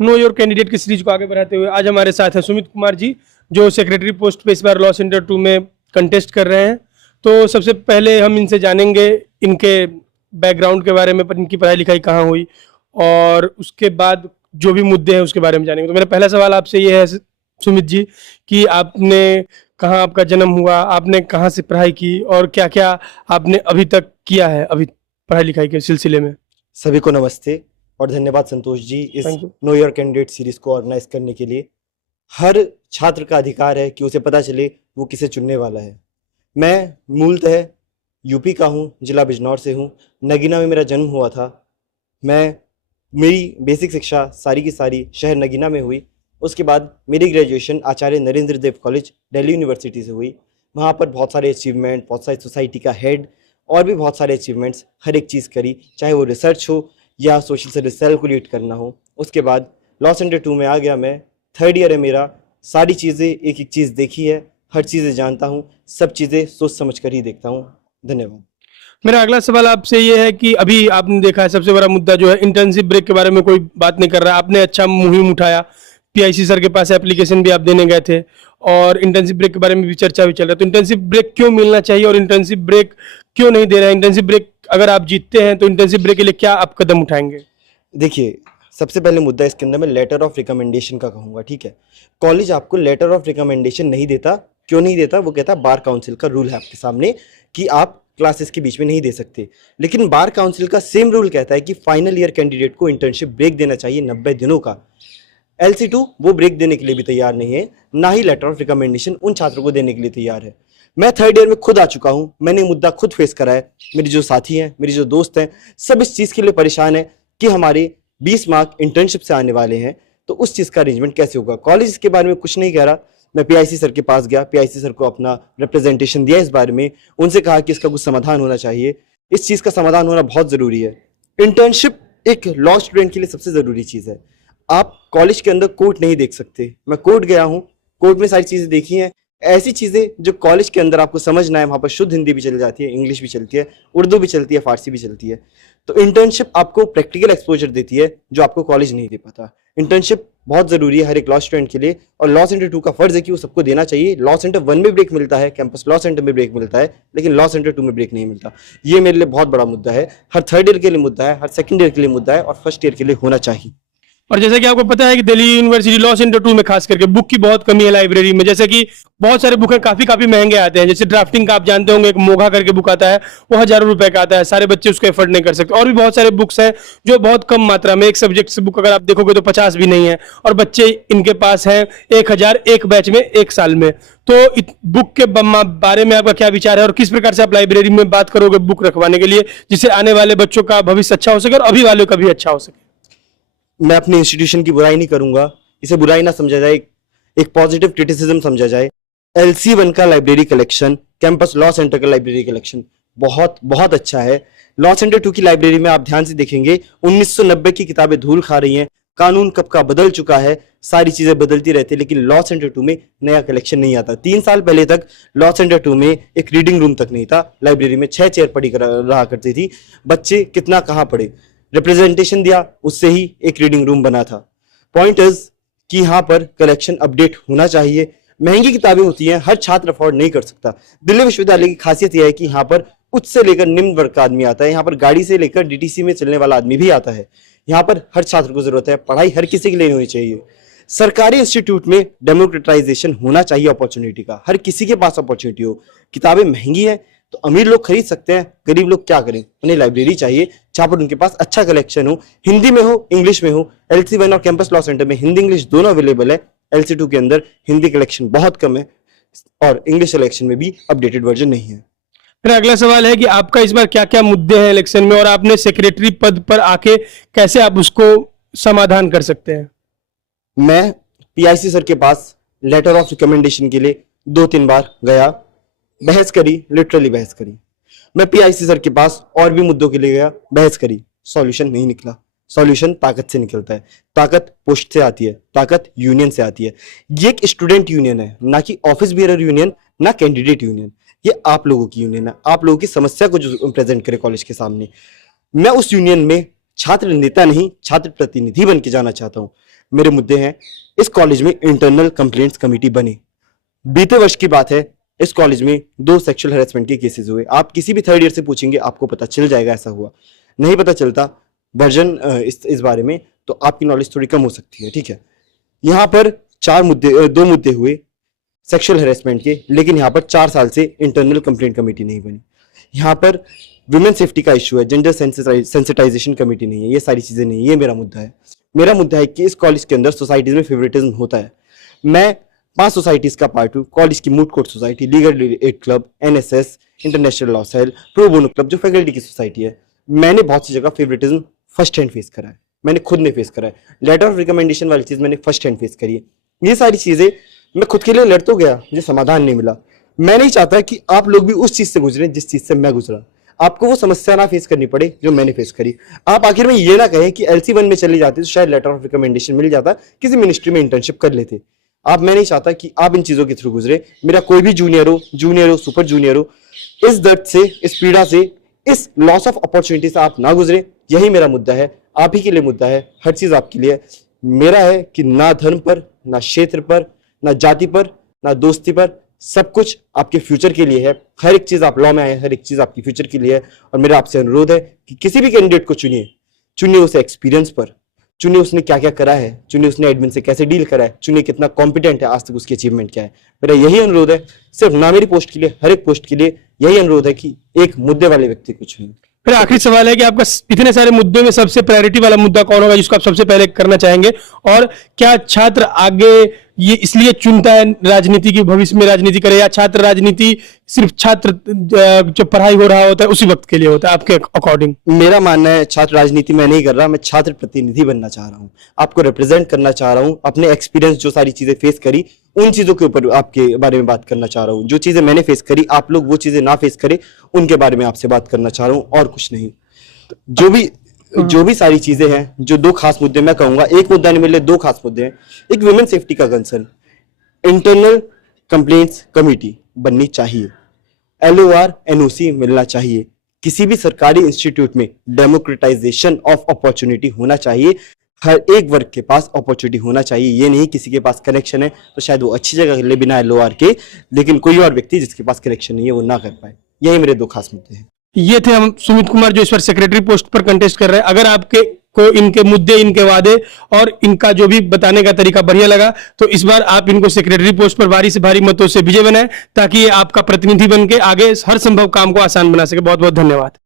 Know your candidate की series को आगे बढ़ाते हुए आज हमारे साथ हैं सुमित कुमार जी, जो सेक्रेटरी पोस्ट पे इस बार लॉ सेंटर 2 में कंटेस्ट कर रहे हैं। तो सबसे पहले हम इनसे जानेंगे इनके बैकग्राउंड के बारे में, पर इनकी पढ़ाई लिखाई कहाँ हुई, और उसके बाद जो भी मुद्दे हैं उसके बारे में जानेंगे। तो मेरा पहला सवाल आपसे ये है सुमित जी, कि आपने कहाँ आपका जन्म हुआ, आपने कहाँ से पढ़ाई की, और क्या क्या आपने अभी तक किया है अभी पढ़ाई लिखाई के सिलसिले में। सभी को नमस्ते और धन्यवाद संतोष जी इस Thank you. Know your candidate series को ऑर्गेनाइज करने के लिए। हर छात्र का अधिकार है कि उसे पता चले वो किसे चुनने वाला है। मैं मूलतः यूपी का हूँ, जिला बिजनौर से हूँ। नगीना में मेरा जन्म हुआ था। मेरी बेसिक शिक्षा सारी की सारी शहर नगीना में हुई। उसके बाद मेरी ग्रेजुएशन आचार्य नरेंद्र देव कॉलेज दिल्ली यूनिवर्सिटी से हुई। वहाँ पर बहुत सारे अचीवमेंट, बहुत सारी सोसाइटी का हेड और भी बहुत सारे अचीवमेंट्स, हर एक चीज़ करी, चाहे वो रिसर्च हो या सोशल सर्विस सेल को लीड करना हो। उसके बाद लॉ सेंटर 2 में आ गया मैं। 3rd ईयर है मेरा। सारी चीज़ें, एक एक चीज़ देखी है, हर चीज़ें जानता हूँ, सब चीज़ें सोच समझ कर ही देखता हूँ। धन्यवाद। मेरा अगला सवाल आपसे ये है कि अभी आपने देखा है सबसे बड़ा मुद्दा जो है इंटर्नशिप ब्रेक के बारे में कोई बात नहीं कर रहा। आपने अच्छा मुहिम उठाया, पीआईसी सर के पास एप्लीकेशन भी आप देने गए थे, और इंटर्नशिप ब्रेक के बारे में भी चर्चा भी चल रहा है। तो इंटर्नशिप ब्रेक क्यों मिलना चाहिए और इंटर्नशिप ब्रेक क्यों नहीं दे रहे हैं? इंटर्नशिप ब्रेक अगर आप जीतते हैं तो इंटर्नशिप ब्रेक के लिए क्या आप कदम उठाएंगे? देखिए, सबसे पहले मुद्दा इसके अंदर मैं लेटर ऑफ रिकमेंडेशन का कहूँगा, ठीक है। कॉलेज आपको लेटर ऑफ रिकमेंडेशन नहीं देता। क्यों नहीं देता? वो कहता है बार काउंसिल का रूल है आपके सामने कि आप क्लासेस के बीच में नहीं दे सकते। लेकिन बार काउंसिल का सेम रूल कहता है कि फाइनल ईयर कैंडिडेट को इंटर्नशिप ब्रेक देना चाहिए 90 दिनों का। LC2 वो ब्रेक देने के लिए भी तैयार नहीं है, ना ही लेटर ऑफ रिकमेंडेशन उन छात्रों को देने के लिए तैयार है। मैं 3rd ईयर में खुद आ चुका हूँ, मैंने मुद्दा खुद फेस करा है। मेरे जो साथी हैं, मेरे जो दोस्त हैं, सब इस चीज़ के लिए परेशान है कि हमारे 20 मार्क इंटर्नशिप से आने वाले हैं, तो उस चीज़ का अरेंजमेंट कैसे होगा। कॉलेज इसके बारे में कुछ नहीं कह रहा। मैं PIC सर के पास गया, PIC सर को अपना रिप्रेजेंटेशन दिया इस बारे में, उनसे कहा कि इसका कुछ समाधान होना चाहिए। इस चीज़ का समाधान होना बहुत ज़रूरी है। इंटर्नशिप एक लॉ स्टूडेंट के लिए सबसे ज़रूरी चीज़ है। आप कॉलेज के अंदर कोर्ट नहीं देख सकते। मैं कोर्ट गया हूँ, कोर्ट में सारी चीज़ें देखी हैं। ऐसी चीज़ें जो कॉलेज के अंदर आपको समझना है, वहाँ पर शुद्ध हिंदी भी चल जाती है, इंग्लिश भी चलती है, उर्दू भी चलती है, फारसी भी चलती है। तो इंटर्नशिप आपको प्रैक्टिकल एक्सपोजर देती है जो आपको कॉलेज नहीं दे पाता। इंटर्नशिप बहुत ज़रूरी है हर एक लॉ स्टूडेंट के लिए, और लॉ सेंटर 2 का फर्ज है कि वो सबको देना चाहिए। लॉ सेंटर 1 में ब्रेक मिलता है, कैंपस लॉ सेंटर में ब्रेक मिलता है, लेकिन लॉ सेंटर 2 में ब्रेक नहीं मिलता। ये मेरे लिए बहुत बड़ा मुद्दा है। हर 3rd ईयर के लिए मुद्दा है, हर 2nd ईयर के लिए मुद्दा है, और 1st ईयर के लिए होना चाहिए। और जैसा कि आपको पता है कि दिल्ली यूनिवर्सिटी लॉ सेंटर 2 में खास करके बुक की बहुत कमी है लाइब्रेरी में। जैसे कि बहुत सारे बुक हैं, काफी महंगे आते हैं। जैसे ड्राफ्टिंग का आप जानते होंगे, एक मोघा करके बुक आता है, वो हजारों रुपए का आता है, सारे बच्चे उसको एफर्ड नहीं कर सकते। और भी बहुत सारे बुक्स हैं जो बहुत कम मात्रा में, एक सब्जेक्ट से बुक अगर आप देखोगे तो 50 भी नहीं है, और बच्चे इनके पास हैं 1000 एक बैच में, एक साल में। तो बुक के बारे में आपका क्या विचार है, और किस प्रकार से आप लाइब्रेरी में बात करोगे बुक रखवाने के लिए, जिससे आने वाले बच्चों का भविष्य अच्छा हो सके और अभी वालों का भी अच्छा हो सके? मैं अपने इंस्टीट्यूशन की बुराई नहीं करूंगा, इसे बुराई ना समझा जाए, एक पॉजिटिव क्रिटिसिज्म समझा जाए। LC1 का library collection, campus law centre का लाइब्रेरी कलेक्शन बहुत बहुत अच्छा है। लॉ सेंटर 2 की लाइब्रेरी में आप ध्यान से देखेंगे 1990 की किताबें धूल खा रही हैं। कानून कब का बदल चुका है, सारी चीजें बदलती रहती है, लेकिन लॉ सेंटर 2 में नया कलेक्शन नहीं आता। 3 साल पहले तक लॉ सेंटर 2 में एक रीडिंग रूम तक नहीं था। लाइब्रेरी में 6 चेयर पड़ी रहा करती थी। बच्चे कितना कहाँ पढ़े, रिप्रेजेंटेशन दिया, उससे ही एक रीडिंग रूम बना था। पॉइंट इज कि यहाँ पर कलेक्शन अपडेट होना चाहिए। महंगी किताबें होती हैं, हर छात्र अफोर्ड नहीं कर सकता। दिल्ली विश्वविद्यालय की खासियत यह है कि यहाँ पर उच्च से लेकर निम्न वर्ग का आदमी आता है। यहाँ पर गाड़ी से लेकर DTC में चलने वाला आदमी भी आता है। यहाँ पर हर छात्र को जरूरत है, पढ़ाई हर किसी के लिए होनी चाहिए। सरकारी इंस्टीट्यूट में डेमोक्रेटाइजेशन होना चाहिए अपॉर्चुनिटी का, हर किसी के पास अपॉर्चुनिटी हो। किताबें महंगी हैं तो अमीर लोग खरीद सकते हैं, गरीब लोग क्या करें? उन्हें लाइब्रेरी चाहिए जहां पर उनके पास अच्छा कलेक्शन हो, हिंदी में हो, इंग्लिश में हो। LC1 और कैंपस लॉ सेंटर में हिंदी इंग्लिश दोनों अवेलेबल है। LC2 के अंदर हिंदी कलेक्शन बहुत कम है, और इंग्लिश कलेक्शन में भी अपडेटेड वर्जन नहीं है। मेरा अगला सवाल है कि आपका इस बार क्या क्या मुद्दे हैं इलेक्शन में, और आपने सेक्रेटरी पद पर आके कैसे आप उसको समाधान कर सकते हैं? मैं PIC सर के पास लेटर ऑफ रिकमेंडेशन के लिए 2-3 बार गया, बहस करी, लिटरली बहस करी। मैं PIC सर के पास और भी मुद्दों के लिए गया, बहस करी, सॉल्यूशन नहीं निकला। सॉल्यूशन ताकत से निकलता है, ताकत पोस्ट से आती है, ताकत यूनियन से आती है। ये एक स्टूडेंट यूनियन है, ना कि ऑफिस बियरर यूनियन, ना कैंडिडेट यूनियन। ये आप लोगों की यूनियन है, आप लोगों की समस्या को जो प्रेजेंट करे कॉलेज के सामने। मैं उस यूनियन में छात्र नेता नहीं, छात्र प्रतिनिधि बन के जाना चाहता हूं। मेरे मुद्दे हैं, इस कॉलेज में इंटरनल कंप्लेंट्स कमेटी बने। बीते वर्ष की बात है, इस कॉलेज में 2 सेक्सुअल हैरेसमेंट के केसेस हुए। आप किसी भी थर्ड ईयर से पूछेंगे, आपको पता चल जाएगा ऐसा हुआ। नहीं पता चलता वर्जन इस बारे में, तो आपकी नॉलेज थोड़ी कम हो सकती है, ठीक है। यहाँ पर 2 मुद्दे हुए सेक्सुअल हैरेसमेंट के, लेकिन यहाँ पर 4 साल से इंटरनल कंप्लेंट कमेटी नहीं बनी। यहाँ पर वुमेन सेफ्टी का इशू है, जेंडर सेंसिटाइजेशन कमेटी नहीं है, ये सारी चीजें नहीं है। ये मेरा मुद्दा है। मेरा मुद्दा है कि इस कॉलेज के अंदर सोसाइटीज में फेवरेटिज्म होता है। मैं 5 सोसाइटीज का पार्ट हूँ। कॉलेज की moot court society, legal aid club, NSS, international law cell, pro bono club, जो फैकल्टी की सोसाइटी है। मैंने बहुत सी जगह फेवरेटिज्म फर्स्ट हैंड फेस करा है, मैंने खुद ने फेस करा है। लेटर ऑफ रिकमेंडेशन वाली चीज मैंने फर्स्ट हैंड फेस करी है। ये सारी चीजें मैं खुद के लिए लड़ तो गया, मुझे समाधान नहीं मिला। मैं नहीं चाहता कि आप लोग भी उस चीज से गुजरे जिस चीज से मैं गुजरा। आपको वो समस्या ना फेस करनी पड़े जो मैंने फेस करी। आप आखिर में ये ना कहें कि LC1 में चली जाती तो शायद लेटर ऑफ रिकमेंडेशन मिल जाता, किसी मिनिस्ट्री में इंटर्नशिप कर लेते। मैं नहीं चाहता कि आप इन चीजों के थ्रू गुजरे। मेरा कोई भी जूनियर हो, सुपर जूनियर हो, इस दर्द से, इस पीड़ा से, इस लॉस ऑफ अपॉर्चुनिटी से आप ना गुजरे। यही मेरा मुद्दा है, आप ही के लिए मुद्दा है, हर चीज आपके लिए है। मेरा है कि ना धर्म पर, ना क्षेत्र पर, ना जाति पर, ना दोस्ती पर, सब कुछ आपके फ्यूचर के लिए है। हर एक चीज आप लॉ में आए, हर एक चीज आपकी फ्यूचर के लिए है। और मेरा आपसे अनुरोध है कि किसी भी कैंडिडेट को चुनिए उसे एक्सपीरियंस पर, चुनिए उसने क्या क्या करा है, चुनिए उसने एडमिन से कैसे डील करा है, चुनिए कितना कॉम्पिटेंट है, आज तक उसकी अचीवमेंट क्या है। मेरा यही अनुरोध है, सिर्फ ना मेरी पोस्ट के लिए, हर एक पोस्ट के लिए यही अनुरोध है कि एक मुद्दे वाले व्यक्ति को चुनिए। फिर आखिरी सवाल है कि आपका इतने सारे मुद्दों में सबसे प्रायोरिटी वाला मुद्दा कौन होगा जिसको आप सबसे पहले करना चाहेंगे? और क्या छात्र आगे ये इसलिए चुनता है राजनीति की, भविष्य में राजनीति करे, या छात्र राजनीति सिर्फ छात्र जब पढ़ाई हो रहा होता है उसी वक्त के लिए होता है आपके अकॉर्डिंग? मेरा मानना है छात्र राजनीति मैं नहीं कर रहा, मैं छात्र प्रतिनिधि बनना चाह रहा हूँ। आपको रिप्रेजेंट करना चाह रहा हूँ। अपने एक्सपीरियंस जो सारी चीजें फेस करी, उन चीजों के ऊपर आपके बारे में बात करना चाह रहा हूँ। जो चीजें मैंने फेस करी, आप लोग वो चीजें ना फेस करें, उनके बारे में आपसे बात करना चाह रहा हूँ, और कुछ नहीं। जो भी सारी चीजें हैं, जो 2 खास मुद्दे मैं कहूंगा, एक मुद्दा नहीं मिले, 2 खास मुद्दे हैं। एक वुमेन सेफ्टी का कंसर्न, इंटरनल कंप्लेंट्स कमेटी बननी चाहिए, LOR NOC मिलना चाहिए। किसी भी सरकारी इंस्टीट्यूट में डेमोक्रेटाइजेशन ऑफ अपॉर्चुनिटी होना चाहिए। हर एक वर्ग के पास अपॉर्चुनिटी होना चाहिए। ये नहीं किसी के पास कनेक्शन है तो शायद वो अच्छी जगह ले बिना LOR के, लेकिन कोई और व्यक्ति जिसके पास कनेक्शन नहीं है वो ना कर पाए। यही मेरे 2 खास मुद्दे हैं। ये थे हम सुमित कुमार जो इस बार सेक्रेटरी पोस्ट पर कंटेस्ट कर रहे हैं। अगर आपके को इनके मुद्दे, इनके वादे और इनका जो भी बताने का तरीका बढ़िया लगा तो इस बार आप इनको सेक्रेटरी पोस्ट पर भारी से भारी मतों से विजय बनाएं, ताकि ये आपका प्रतिनिधि बन के आगे हर संभव काम को आसान बना सके। बहुत बहुत धन्यवाद।